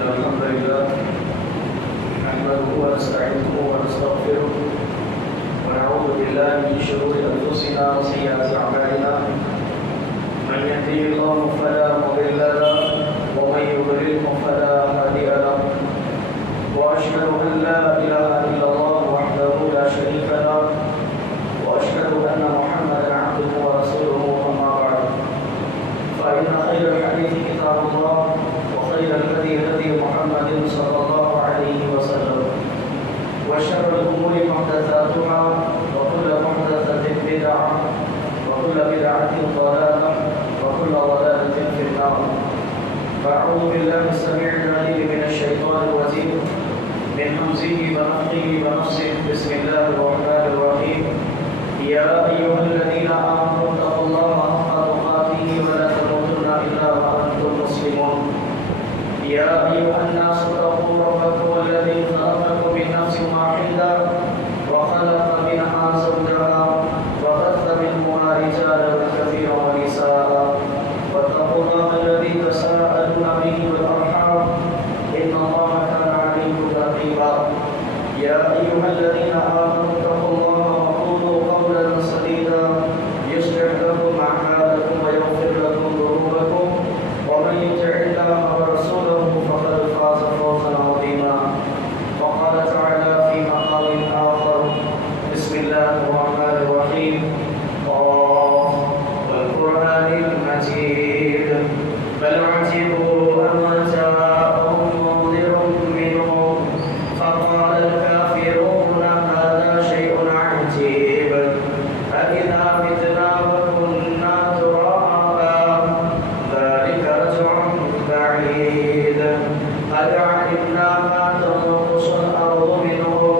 الحمد لله نحمده ونستعينه ونستغفره ونعوذ بالله من شرور أنفسنا وسيئات أعمالنا من يهده الله فلا مضل له ومن يضلل فلا هادي له وأشهد أن لا إله إلا الله وحده لا شريك له وأشهد أن محمدا عبده ورسوله أما بعد فإن خير الحديث كتاب الله وخير الهدي هدي محمد صلى الله عليه وسلم وشر الأمور محدثاتها وكل محدثة بدعة وكل بدعة ضلالة وكل ضلالة في النار. فأعوذ بالله السميع العليم من الشيطان الرجيم من همزه ونفخه ونفسه. بسم الله الرحمن الرحيم. يا أيها الذين آمنوا اتقوا الله حق تقاته ولا تموتن إلا وأنتم مسلمون. يا أيها الناس اتقوا ربكم الذي خلقكم من نفس واحدة وخلق منها زوجها وبث منهما رجالا كثيرا ونساء واتقوا الله الذي تساءلون به والأرحام إن الله كان عليكم رقيبا. يا أيها الذين آمنوا اتقوا الله وقولوا قولا سديدا يصلح لكم أعمالكم ويغفر لكم ذنوبكم ومن يطع الله ورسوله فقد فاز فوزا عظيما. وقال تعالى في مقام آخر بسم الله الرحمن الرحيم قاف والقرآن المجيد بل عجبوا أن جاءهم منذر منهم فقال الكافرون هذا شيء عجيب أإذا متنا وكنا ترابا ذلك رجع بعيد قد علمنا ما تنقص الأرض منهم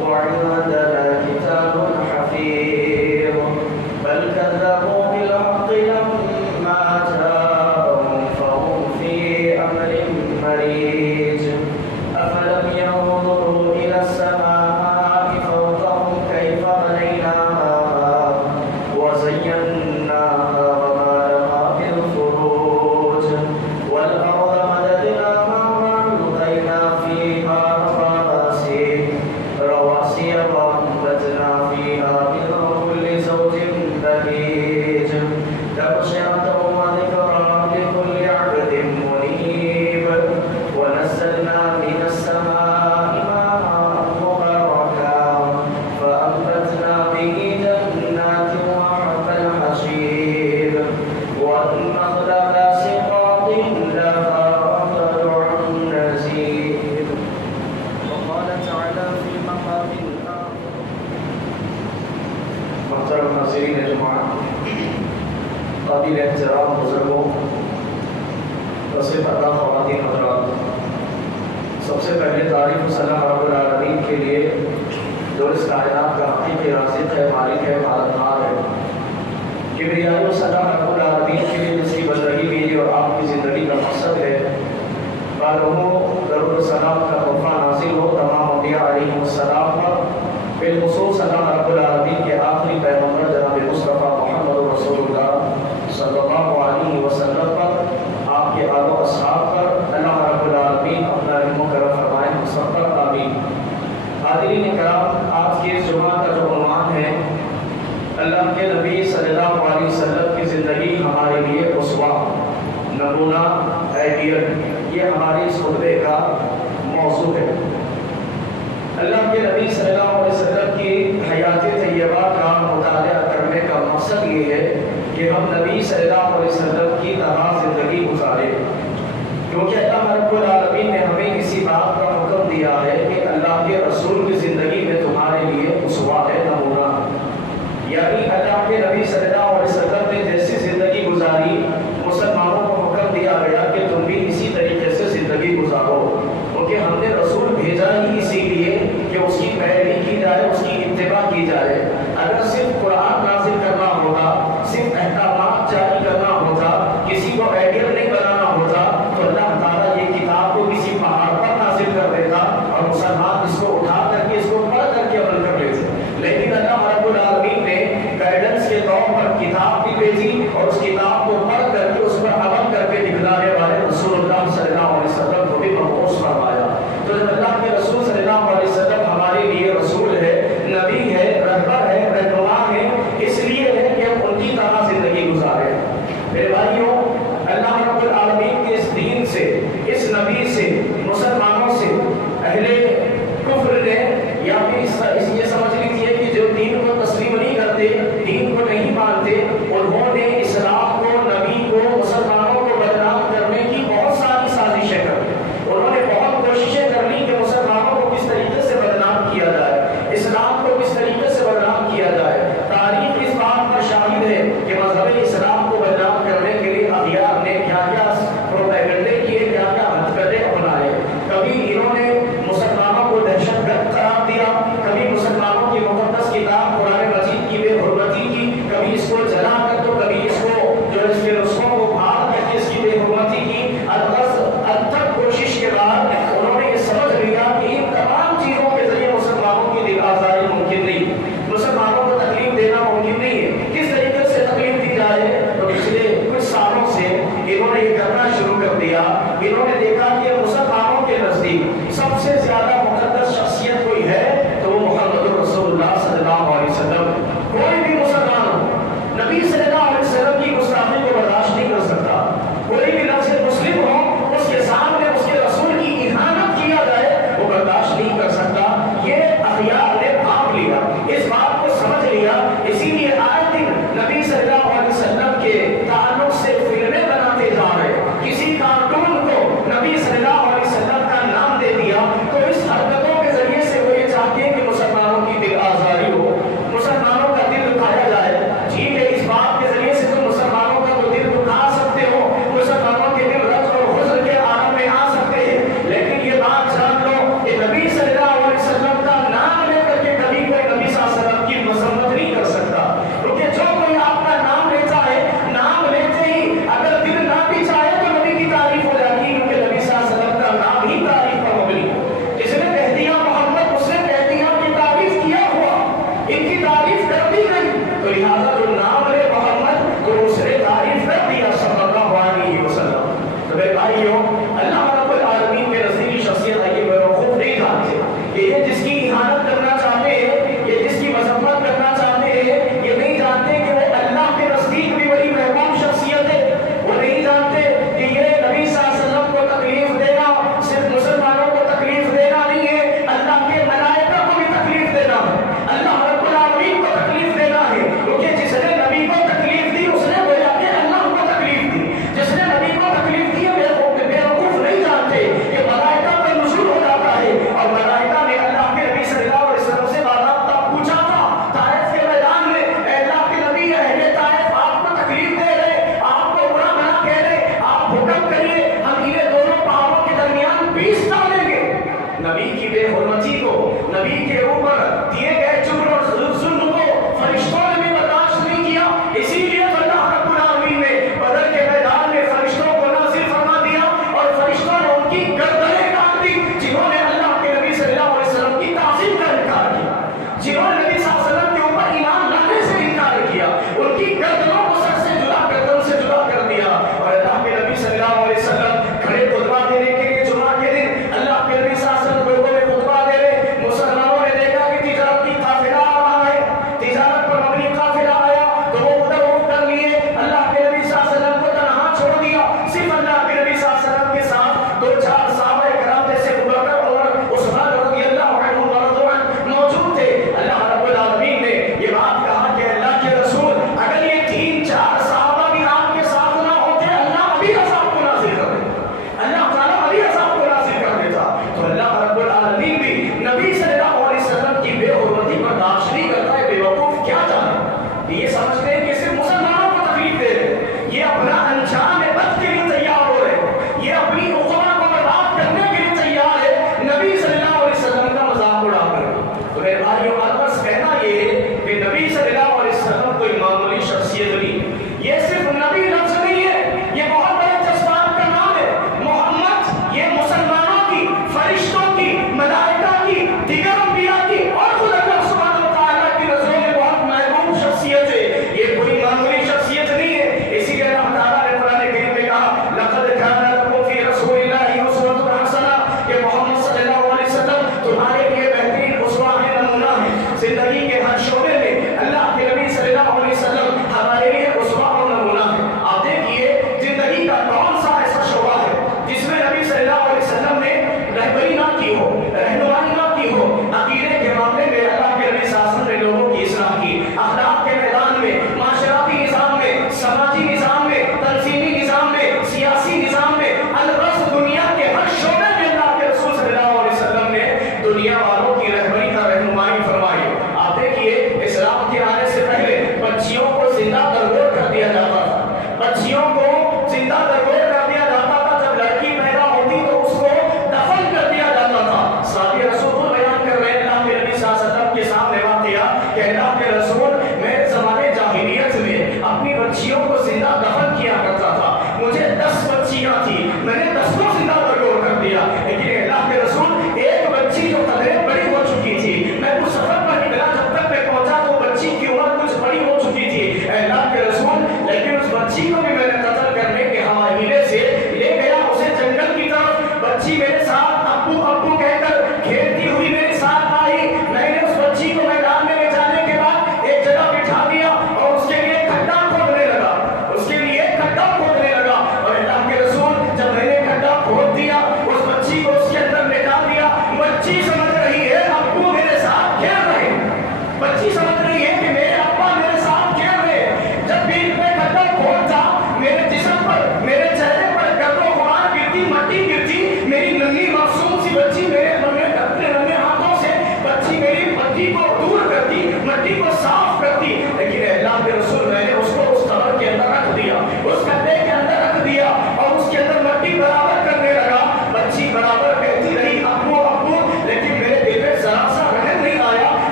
وعندنا كتاب حفيظ بل كذبوا بالحق لما جاءهم فهم في أمر مريج أفلم ينظروا إلى السماء فوقهم كيف بنيناها وزيناها وما لها من فروج والأرض مددناها وألقينا فيها رواسي وأنبتنا فيها من كل زوج بهيج تبصرة وذكرى لكل عبد منيب ونزلنا من السماء ماء مباركا فأنبتنا به جنات وحب الحصيد والنخل باسقات لها طلع نضيد. وقال تعالى في مقام آخر. محترم ناظرین جماعت، قابل احترام بزرگوں، وسیع پردہ خواتین حضرات، سب سے پہلے تعریف صلی رب العالمین کے لیے جو اس کائنات کا حقیقی رازق ہے، مالک ہے، مالکار ہے. کبریائی و صلی رب العالمین کے لیے جس کی بندگی میری اور آپ کی زندگی کا مقصد ہے. بارہوں درود السلام کا تحفہ نازل ہو تمام انبیاء علیہ السلام پر، بالخصوص صلی رب العالمین کے آخری پیغمبر جناب مصطفیٰ محمد رسول اللہ صلی اللہ علیہ وسلم پر، آپ کے آل و اصحاب پر. اللہ رب العالمین اپنا رحم و کرم فرمائے ہم سب پر، آمین. حاضرین کرام، آج کے اس جمعہ کا جو عنوان ہے اللہ کے نبی صلی اللہ علیہ وسلم کی زندگی ہمارے لیے اسوہ، نمونہ، آئیڈیل، یہ ہماری اس خطبے کا موضوع ہے. اللہ کے نبی صلی اللہ علیہ وسلم کی حیات طیبہ کا مطالعہ کرنے کا مقصد یہ ہے کہ ہم نبی صلی اللہ علیہ وسلم کی طرح زندگی گزاریں، کیونکہ اللہ رب العالمین نے ہمیں اسی بات کا حکم دیا ہے کہ اللہ کے رسول کی زندگی میں تمہارے لیے اسوہ ہے، نمونہ. یعنی اللہ کے نبی صلی اللہ علیہ وسلم نے جیسی زندگی گزاری، مسلمانوں کو حکم دیا گیا کہ تم بھی اسی طریقے سے زندگی گزارو، کیونکہ ہم نے رسول بھیجا ہی اسی لیے کہ اس کی پیروی کی جائے، اس کی اتباع کی جائے. اگر صرف قرآن نازل کرنا ہوتا، صرف احکامات جاری کرنا ہوتا، کسی کو آئیڈیل نہیں بنانا ہوتا، تو اللہ تعالیٰ یہ کتاب کو کسی پہاڑ پر نازل کر دیتا اور مسلمان اس کو اٹھا کر کے، اس کو پڑھ کر کے عمل کر لیتے. لیکن اللہ رب العالمین نے گائیڈنس کے طور پر کتاب بھی بھیجی اور اس کتاب کو پڑھ کر کے اس پر عمل کر کے دکھلانے والے رسول اللہ صلی اللہ علیہ وسلم کو بھی انہوں نے دیکھا کہ مسلمانوں کے نزدیک سب سے زیادہ مقدس شخصیت کوئی ہے تو وہ محمد رسول اللہ صلی اللہ علیہ وسلم. کوئی بھی مسلمان ہو نبی صلی اللہ علیہ وسلم کی گستاخی کو برداشت نہیں کر سکتا. کوئی بھی لفظ مسلم ہو اس کے سامنے اس کے رسول کی اہانت کیا جائے وہ برداشت نہیں کر سکتا. یہ اخیار نے بھاپ لیا، اس بات کو سمجھ لیا، اسی لیے آئے دن نبی صلی اللہ علیہ وسلم کے تعلق سے فلمیں بناتے جا رہے. کسی کارٹون کو نبی صلی اللہ علیہ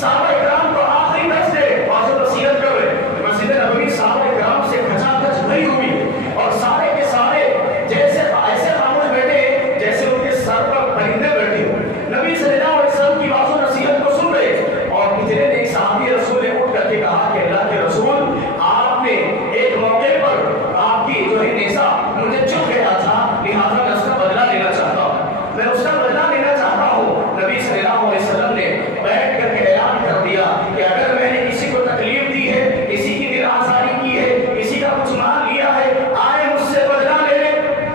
صحابہ کرام کو آخری درس دے واضح نصیحت کر رہے مسجد نبوی صحابہ کرام سے کھچا کھچ بھری ہوئی اور سارے کے سارے جیسے ایسے خاموش بیٹھے جیسے ان کے سر پر پرندے بیٹھے ہو. نبی صلی اللہ علیہ وسلم کی واضح نصیحت کو سن رہے اور اتنے ایک صحابی رسول نے اٹھ کر کے کہا کہ اللہ کے رسول آپ نے ایک موقع پر آپ کی جو ہے نیزہ مجھے چبھ گیا تھا لہٰذا میں اس کا بدلہ لینا چاہتا ہوں میں اس کا بدلہ لینا چاہتا ہوں. نبی صلی اللہ علیہ وسلم نے بیٹھ کر کے اعلان کر دیا کہ اگر میں نے کسی کو تکلیف دی ہے کسی کی دل آزاری کی ہے کسی کا کچھ مال لیا ہے آئے مجھ سے بدلہ لے لے.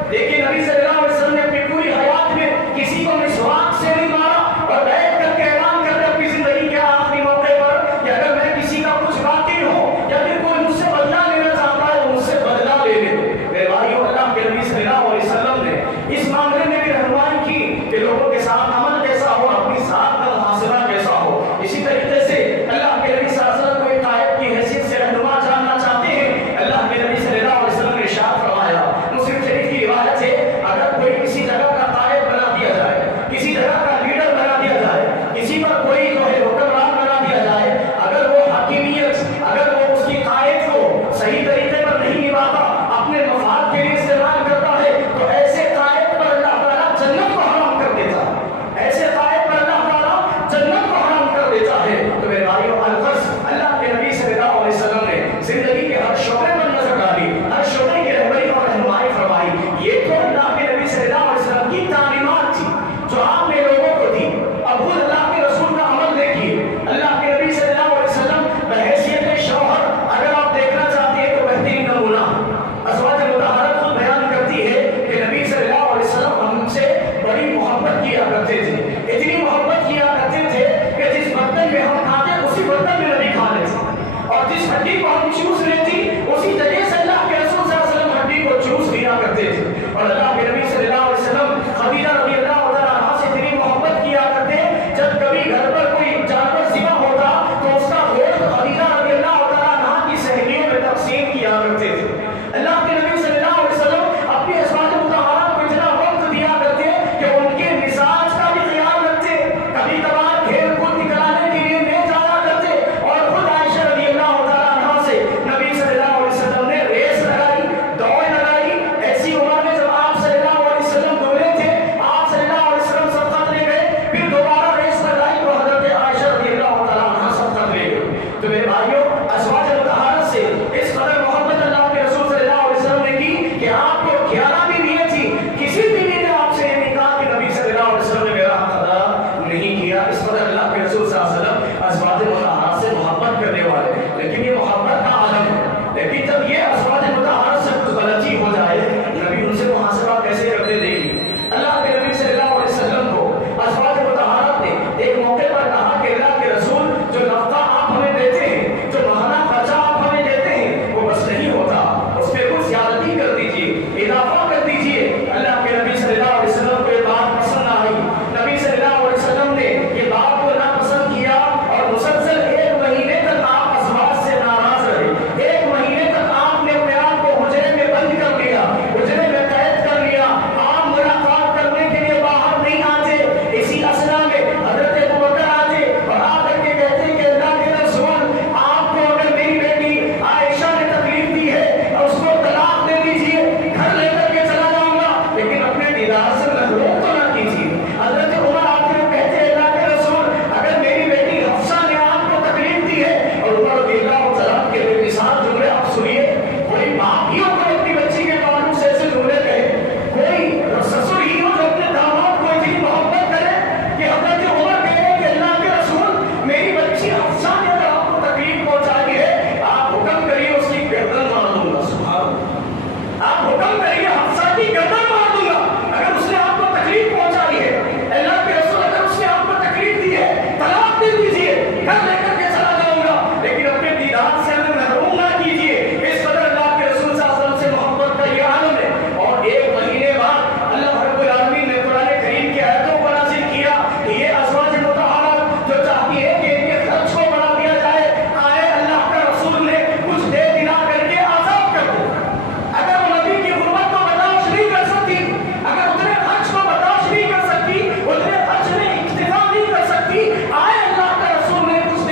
لیکن نبی صلی اللہ علیہ وسلم نے اپنی پوری حیات میں کسی کو مسواک سے نہیں مارا اور بیٹھ کر کے اعلان کر کے اپنی زندگی کے آخری موقع پر کہ اگر میں کسی کا کچھ باقی ہوں یا پھر کوئی مجھ سے بدلہ لینا چاہتا ہے تو مجھ سے بدلہ لے لے. میرے بھائیو اللہ کے نبی صلی اللہ علیہ وسلم نے اس معاملے میں بھی رہنمائی کی کہ لوگوں کے ساتھ عمل کیسا ہو اپنی ذات کا محاسبہ کیسا ہو. اسی طریقے سے اللہ کے نبی صلی اللہ علیہ وسلم کو ایک آیت کی حیثیت سے رہنما جاننا چاہتے ہیں. اللہ کے نبی صلی اللہ علیہ وسلم نے ارشاد فرمایا مسلم شریف کی روایت ہے اگر کوئی کسی جگہ کا قائد بنا دیا جائے کسی جگہ کا لیڈر بنا دیا جائے کسی پر کوئی جو ہے حکمران بنا دیا جائے اگر وہ حاکمیت اگر وہ اس کی قائد کو صحیح طریقے پر نہیں نبھاتا اپنے مفاد کے لیے استعمال کرتا ہے تو ایسے قائد پر اللہ تعالیٰ جنت کو حرام کر دیتا ہے. ایسے قائد پر اللہ تعالیٰ جنت کو حرام کر دیتا ہے. تو میرے بھائیو الفرض اللہ کے نبی صلی اللہ علیہ وسلم نے زندگی کے ہر شعبے پر نظر ڈالی ہر شعبے کی رہبری اور رہنمائی فرمائی. یہ تو اللہ کے نبی صلی اللہ علیہ وسلم کی تعلیمات تھی جو آپ نے لوگوں کو دی. اب خود اللہ کے رسول کا عمل دیکھیے. اللہ کے نبی صلی اللہ علیہ وسلم بحیثیت شوہر اگر آپ دیکھنا چاہتے ہیں تو بہترین نمونہ ازواج مطہرہ خود بیان کرتی ہے کہ نبی صلی اللہ علیہ وسلم ہم سے بڑی محبت کیا کرتے تھے. اتنی محبت کیا کرتے تھے کہ جس برتن میں ہم کھاتے اسی برتن میں نبی کھا لیتے اور جس ہڈی کو ہم چوس لیتی اسی جگہ سے اللہ کے رسول صلی اللہ علیہ وسلم ہڈی کو چوس لیا کرتے تھے. اور اللہ کے نبی صلی اللہ علیہ وسلم خدیجہ رضی اللہ تعالیٰ عنہا سے اتنی محبت کیا کرتے جب کبھی گھر پر کوئی جانور ذبح ہوتا تو اس کا گوشت خدیجہ رضی اللہ تعالیٰ عنہا کی سہیلیوں میں تقسیم کیا کرتے تھے. اللہ کے نبی صلی اللہ علیہ وسلم اپنی ازواج مطہرات کو اتنا وقت دیا کرتے کہ ان کے مزاج کا بھی خیال رکھتے. کبھی کبھار کھیل کود نکلانے کے لیے لے جایا کرتے اور خود عائشہ رضی اللہ تعالیٰ عنہا سے نبی صلی اللہ علیہ وسلم نے ریس لگائی دوڑ لگائی. ایسی عمر میں جب آپ صلی اللہ علیہ وسلم دورے تھے آپ صلی اللہ علیہ وسلم سبقت لے گئے پھر دوبارہ ریس لگائی تو حضرت عائشہ رضی اللہ تعالیٰ عنہا سبقت لے گئے. تو میرے بھائیوں ازواج مطہرات سے اس قدر محبت اللہ کے رسول صلی اللہ علیہ وسلم نے کی کہ آپ کو 11 بھی دیے تھی. کسی بیوی نے آپ سے یہ نہیں کہا کہ نبی صلی اللہ علیہ وسلم نے میرا حق ادا نہیں کیا. اس قدر اللہ کے رسول صلی اللہ علیہ وسلم ازواج مطہرات سے محبت کرنے والے. لیکن یہ محبت کا عالم ہے. لیکن جب یہ ازواج مطہرات سے کچھ غلطی ہو جائے نبی ان سے محاسبہ کیسے کرتے دیکھیے. اللہ کے نبی صلی اللہ علیہ وسلم کو ازواج مطہرات نے ایک موقع پر کہا کہ اللہ کے رسول جو نفقہ آپ ہمیں دیتے ہیں جو ماہانہ خرچہ آپ ہمیں دیتے ہیں وہ بس نہیں ہوتا اس پہ کچھ زیادتی کر دیجیے اضافہ کر دیجیے. اللہ کے نبی صلی اللہ علیہ وسلم کو یہ بات پسند آئی. نبی صلی اللہ علیہ وسلم نے یہ بات کو ناپسند کیا اور مسلسل 1 مہینے تک آپ ازواج سے ناراض رہے. 1 مہینے تک آپ نے اپنے آپ کو حجرے میں بند کر لیا حجرے میں قید کر لیا. آپ ملاقات کرنے کے لیے باہر نہیں آتے. اسی اثنا میں حضرت ابوبکر آتے اور آ کر کے کہتے کہ اللہ کے رسول آپ کو اگر میری بیٹی عائشہ نے تکلیف دی ہے اور اس کو طلاق دے دیجیے گھر لے کر کے چلا جاؤں گا لیکن اپنے دیدار سے محروم تو نہ کیجیے. حضرت عمر آتے ہوئے کہتے ہیں اللہ کے رسول اگر میری بیٹی حفصہ نے آپ کو تکلیف دی ہے اور عمر رضی اللہ تعالیٰ کے بے مثال جملے آپ سنیے. کوئی ماں بھی ہو جو اپنی بچی کے تعلق سے ایسے جملے کہے کوئی سسر ہی ہو جو اپنے داماد کو اتنی محبت کرے کہ حضرت عمر کہے کہ اللہ کے رسول میری بچی حفصہ نے اگر آپ کو تکلیف پہنچائی ہے آپ حکم کریے اس کی گردن مار دوں گا. سبحان اللہ. آپ حکم کریے حفصہ کی گردن مار دوں گا اگر اس نے آپ کو تکلیف پہنچائی ہے. اللہ کے رسول اگر اس نے آپ کو تکلیف دی ہے طلاق دے دیجیے گھر لے کر کے چلا جاؤں گا لیکن اپنے دیدار سے ہمیں محروم نہ کیجیے. اس قدر اللہ کے رسول صلی اللہ علیہ وسلم سے محبت کا یہ عالم ہے. اور 1 مہینے بعد اللہ رب العالمین نے قرآن کریم کی آیتوں کو نازل کیا کہ یہ ازواج مطہرات جو چاہتی ہے کہ ان کے خرچ کو بڑھا دیا جائے آئے اللہ کا رسول نے کچھ دے دلا کر کے آزاد کر دو. اگر وہ نبی کی غربت کو برداشت نہیں کر سکتی اگر اتنے خرچ کو برداشت نہیں کر سکتی اتنے خرچ میں اکتفا نہیں کر سکتی آئے اللہ کا رسول نے کچھ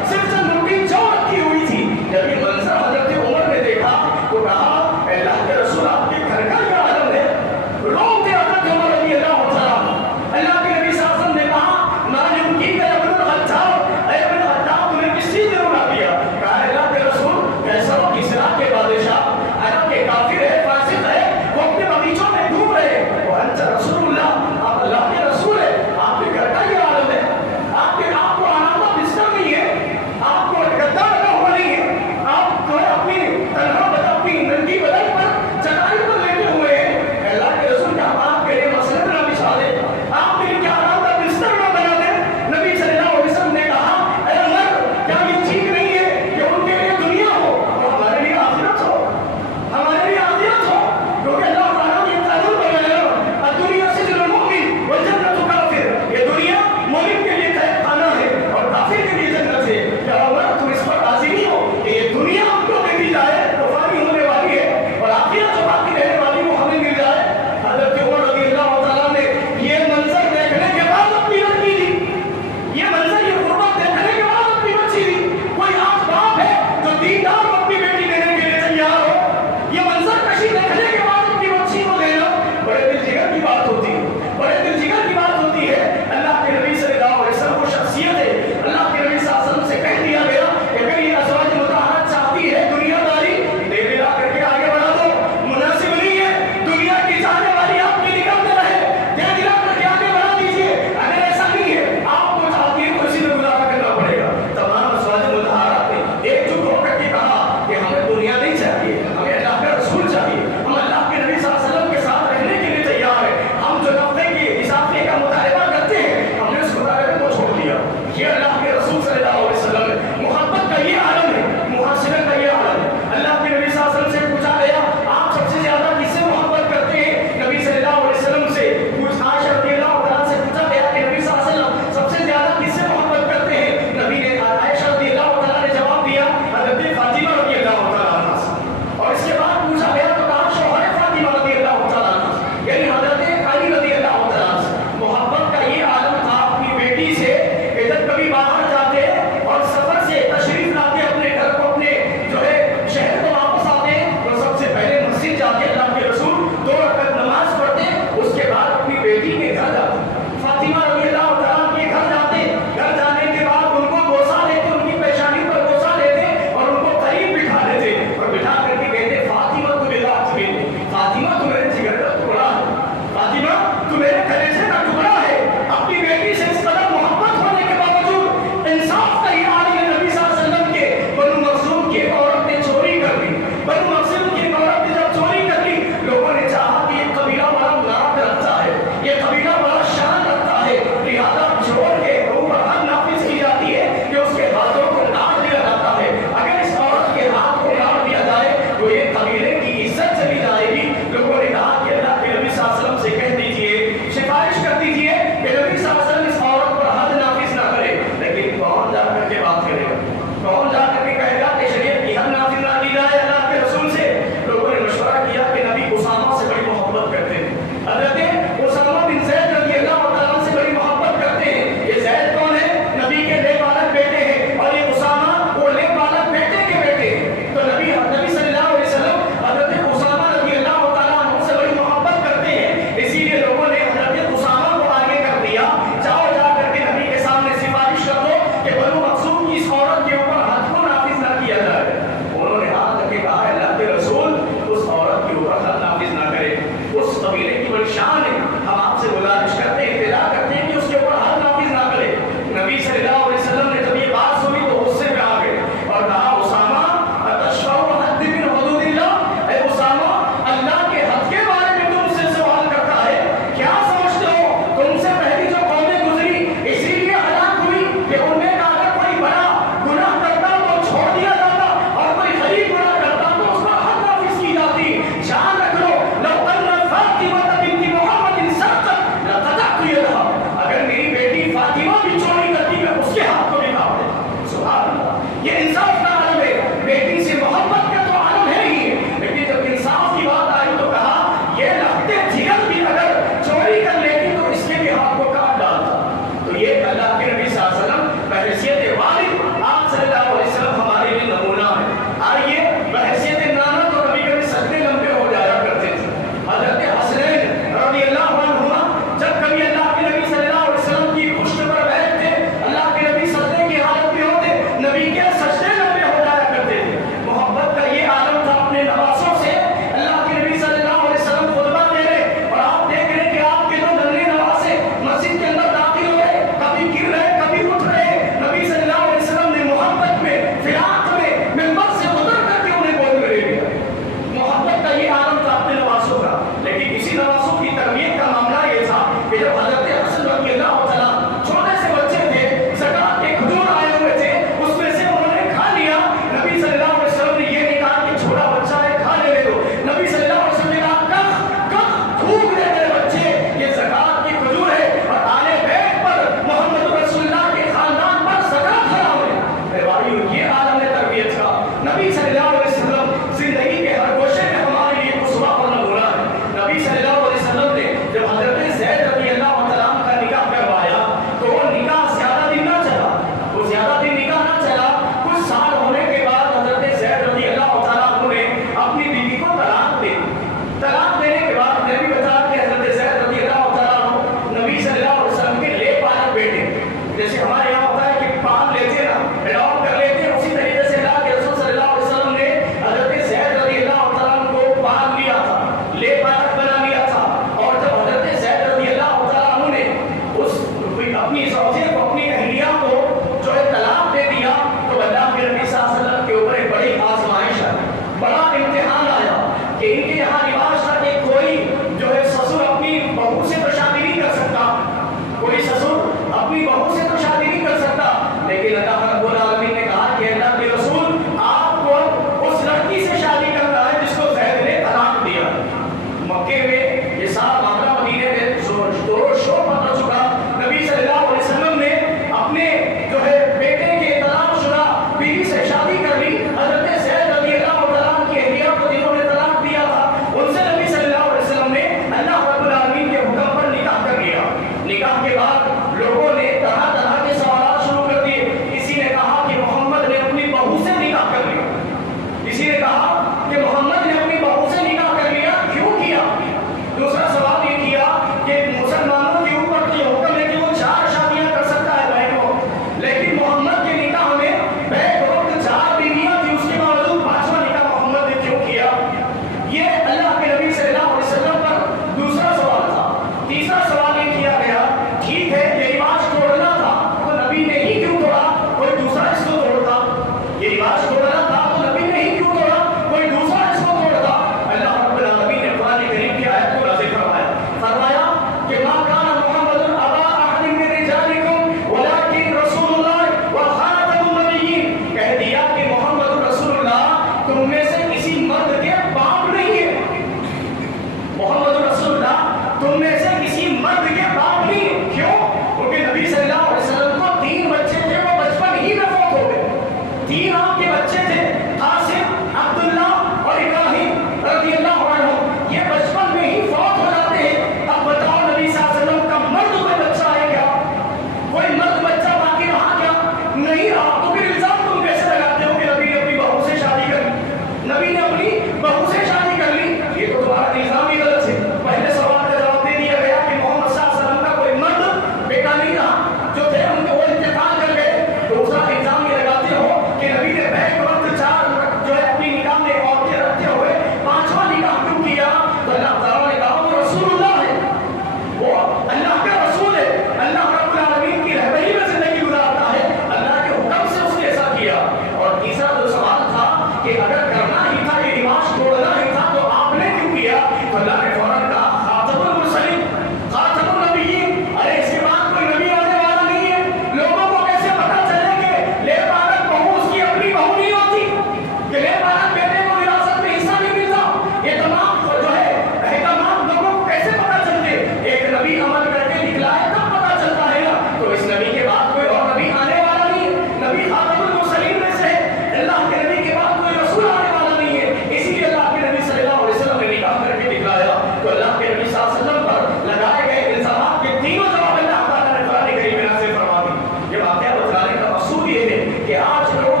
کہ آج لوگ